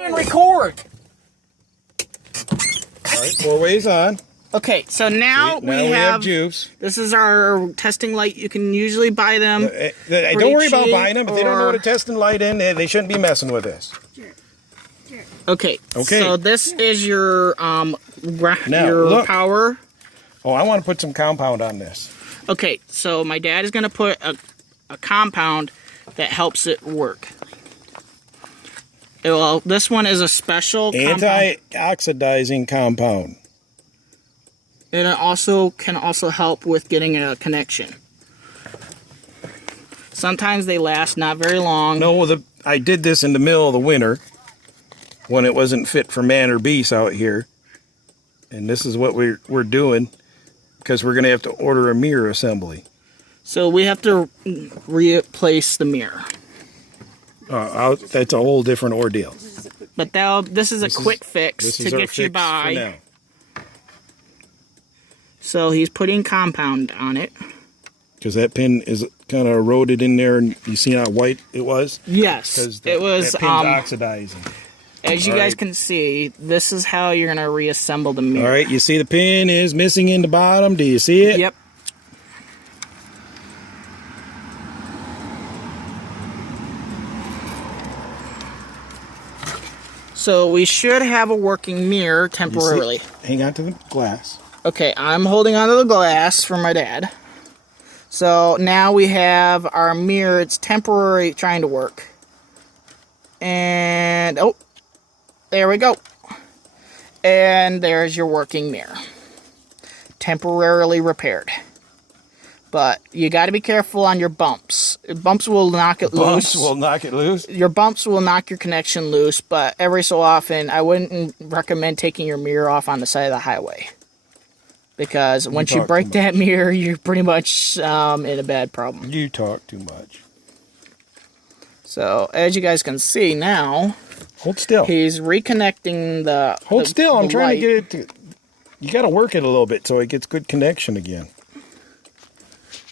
And record. All right, 4-way's on. Okay, so now, We have juice. This is our testing light. You can usually buy them. Don't worry about buying them. If they don't know what a testing light in, they shouldn't be messing with this. Okay. So this is your look. power. Oh, I want to put some compound on this. Okay, so my dad is going to put a compound that helps it work. Well, this one is a special anti-oxidizing compound. And it can also help with getting a connection. Sometimes they last not very long. No, I did this in the middle of the winter when it wasn't fit for man or beast out here. And this is what we're doing because we're going to have to order a mirror assembly. So we have to replace the mirror. That's a whole different ordeal. But this is a quick fix to get you by. So he's putting compound on it. Because that pin is kind of eroded in there, and you see how white it was? Yes, it was. That pin's oxidizing. As you guys can see, this is how you're going to reassemble the mirror. All right, you see the pin is missing in the bottom. Do you see it? Yep. So we should have a working mirror temporarily. Hang on to the glass. Okay, I'm holding onto the glass for my dad. So now we have our mirror. It's temporary trying to work. And, oh, there we go. And there's your working mirror. Temporarily repaired. But you got to be careful on your bumps. Bumps will knock it loose. Bumps will knock it loose? Your bumps will knock your connection loose, but every so often, I wouldn't recommend taking your mirror off on the side of the highway. Because once you break that mirror, you're pretty much in a bad problem. You talk too much. So, as you guys can see now... Hold still. He's reconnecting the Hold still. I'm trying light. to get it to... You got to work it a little bit so it gets good connection again.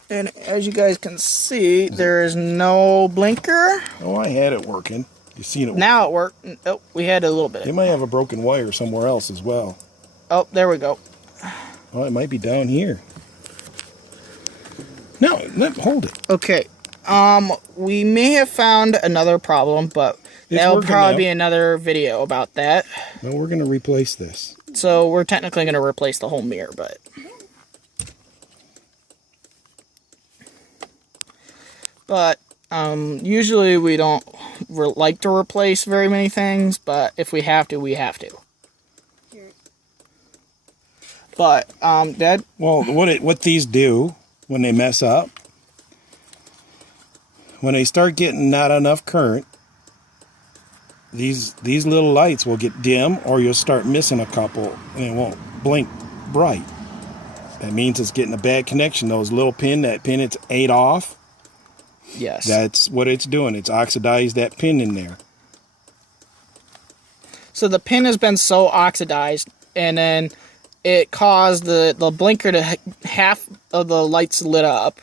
And as you guys can see, there is no blinker. Oh, I had it working. You seen it? Now it worked. Oh, we had a little bit. They might have a broken wire somewhere else as well. Oh, there we go. Oh, it might be down here. No, hold it. Okay. We may have found another problem, but that'll probably be another video about that. No, we're going to replace this. So we're technically going to replace the whole mirror, but usually we don't like to replace very many things, but if we have to, we have to. But, Dad? Well, what these do when they mess up, when they start getting not enough current, these little lights will get dim, or you'll start missing a couple, and it won't blink bright. That means it's getting a bad connection. That pin it's ate off. Yes. That's what it's doing. It's oxidized that pin in there. So the pin has been so oxidized, and then it caused the blinker to half of the lights lit up,